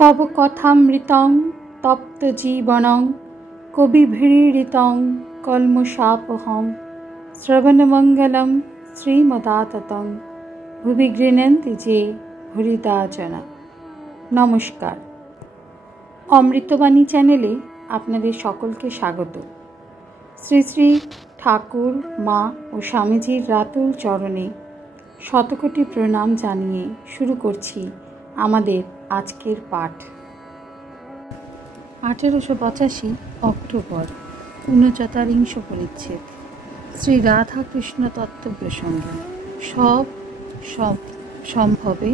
तव कथामृतं तप्तजीवनं कविभिरीडितं कल्मषापहं श्रवणमङ्गलं श्रीमदाततं भुवि गृह्णन्ति जे भूरिदा जना। नमस्कार, अमृतबाणी चैनेले आपनादेर सकलके स्वागत। श्री श्री ठाकुर मा और स्वामीजीर रातुल चरणे शतकोटी प्रणाम जानिए शुरू करछि आमादेर आजकेर पाठ। 1885 अक्टोबर 49 परिच्छेद श्री राधा कृष्ण तत्व प्रसंगे सब सम्भवे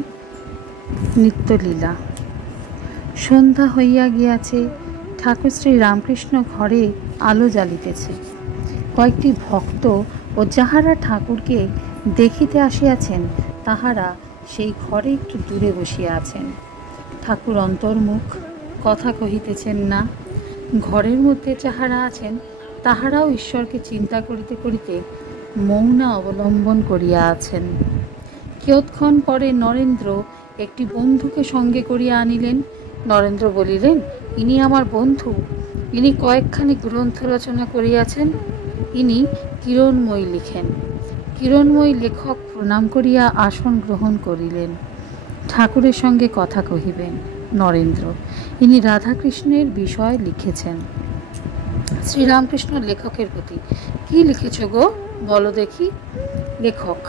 नित्यलीला। सन्ध्या हইয়া গিয়াছে, ঠাকুর শ্রী রামকৃষ্ণ ঘরে আলো জ্বালিতেছে। কয়েকটি ভক্ত ও যাহারা ঠাকুরকে দেখিতে আসিয়াছেন তাহারা সেই ঘরে একটু দূরে বসিয়া আছেন। ঠাকুর অন্তর্মুখ, কথা কহিতেছেন না। ঘরের মধ্যে যাহারা আছেন তাহারাও ঈশ্বরকে চিন্তা করিতে করিতে মৌন অবলম্বন করিয়া আছেন। কিয়ৎক্ষণ পরে নরেন্দ্র একটি বন্ধুকে সঙ্গে করিয়া আনিলেন। নরেন্দ্র বলিলেন, ইনি আমার বন্ধু, ইনি কয়েকখানি গ্রন্থ রচনা করিয়াছেন, ইনি কিরণময়ী লিখেন। কিরণময়ী লেখক প্রণাম করিয়া আসন গ্রহণ করিলেন। ঠাকুরের সঙ্গে কথা কহিবেন। নরেন্দ্র, ইনি রাধাকৃষ্ণের বিষয় লিখেছেন। শ্রীরামকৃষ্ণ লেখকের প্রতি, কি লিখেছ গো, বলো দেখি। লেখক,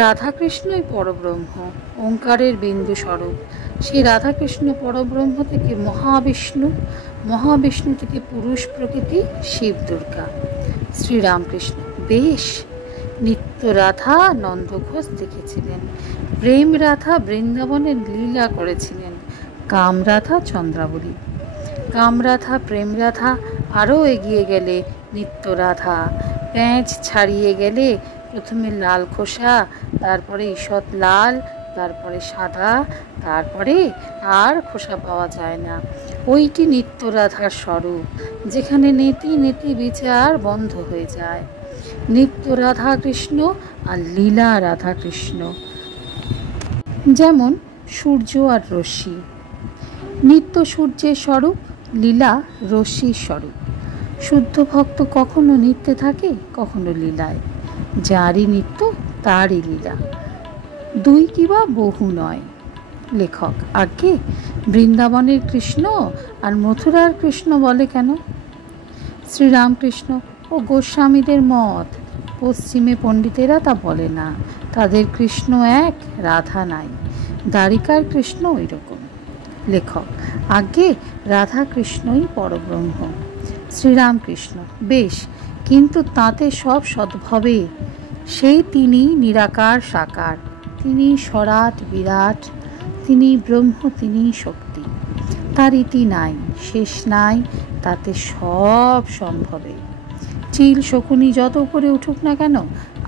রাধাকৃষ্ণই পরব্রহ্ম, ওঙ্কারের বিন্দু স্বরূপ। সেই রাধাকৃষ্ণ পরব্রহ্ম থেকে মহাবিষ্ণু, মহাবিষ্ণু থেকে পুরুষ প্রকৃতি শিব দুর্গা। শ্রীরামকৃষ্ণ, বেশ। নিত্য রাধা নন্দঘোষ দেখেছিলেন, প্রেম রাধা বৃন্দাবনে লীলা করেছিলেন, কামরাধা চন্দ্রাবলী। কামরাধা প্রেম রাধা আরও এগিয়ে গেলে নিত্য রাধা। প্যাঁচ ছাড়িয়ে গেলে প্রথমে লাল খোসা, তারপরে ঈষৎ লাল, তারপরে সাদা, তারপরে আর খোসা পাওয়া যায় না। ওইটি নিত্য রাধার স্বরূপ, যেখানে নেতি নেতি বিচার বন্ধ হয়ে যায়। নিত্য রাধা কৃষ্ণ আর লীলা রাধা কৃষ্ণ, যেমন সূর্য আর রশ্মি। নিত্য সূর্যের স্বরূপ, লীলা রশ্মির স্বরূপ। শুদ্ধ ভক্ত কখনো নিত্যে থাকে, কখনো লীলায়। যারই নিত্য তারই লীলা, দুই কিবা বহু নয়। লেখক, আগে বৃন্দাবনের কৃষ্ণ আর মথুরার কৃষ্ণ বলে কেন? শ্রীরামকৃষ্ণ ও গোস্বামীদের মত, পশ্চিমে পণ্ডিতেরা তা বলে না। তাদের কৃষ্ণ এক, রাধা নাই। দ্বারিকার কৃষ্ণ ওই রকম। লেখক, আগে রাধা কৃষ্ণই পরব্রহ্ম। শ্রীরামকৃষ্ণ, বেশ, কিন্তু তাতে সব সদ্ভাবে। সেই তিনি নিরাকার সাকার, তিনি সরাট বিরাট, তিনি ব্রহ্ম, তিনি শক্তি। তার ইতি নাই, শেষ নাই, তাতে সব সম্ভবে। চিল শকুনি যত উপরে উঠুক না কেন,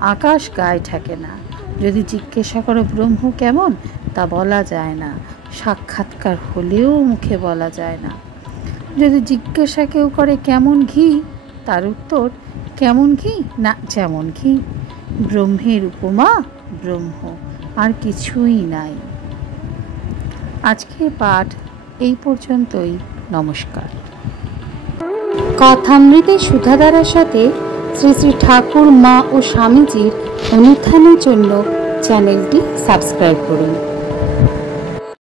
আকাশ গায়ে ঠেকে না। যদি জিজ্ঞাসা করো ব্রহ্ম কেমন, তা বলা যায় না। সাক্ষাৎকার হলেও মুখে বলা যায় না। যদি জিজ্ঞাসা কেউ করে কেমন ঘি, তার উত্তর কেমন ঘি না যেমন ঘি। ব্রহ্মের উপমা ব্রহ্ম, আর কিছুই নাই। আজকের পাঠ এই পর্যন্তই। নমস্কার। কথামৃতে সুধাধারার সাথে শ্রী শ্রী ঠাকুর মা ও স্বামীজির অনুধ্যানের জন্য চ্যানেলটি সাবস্ক্রাইব করুন।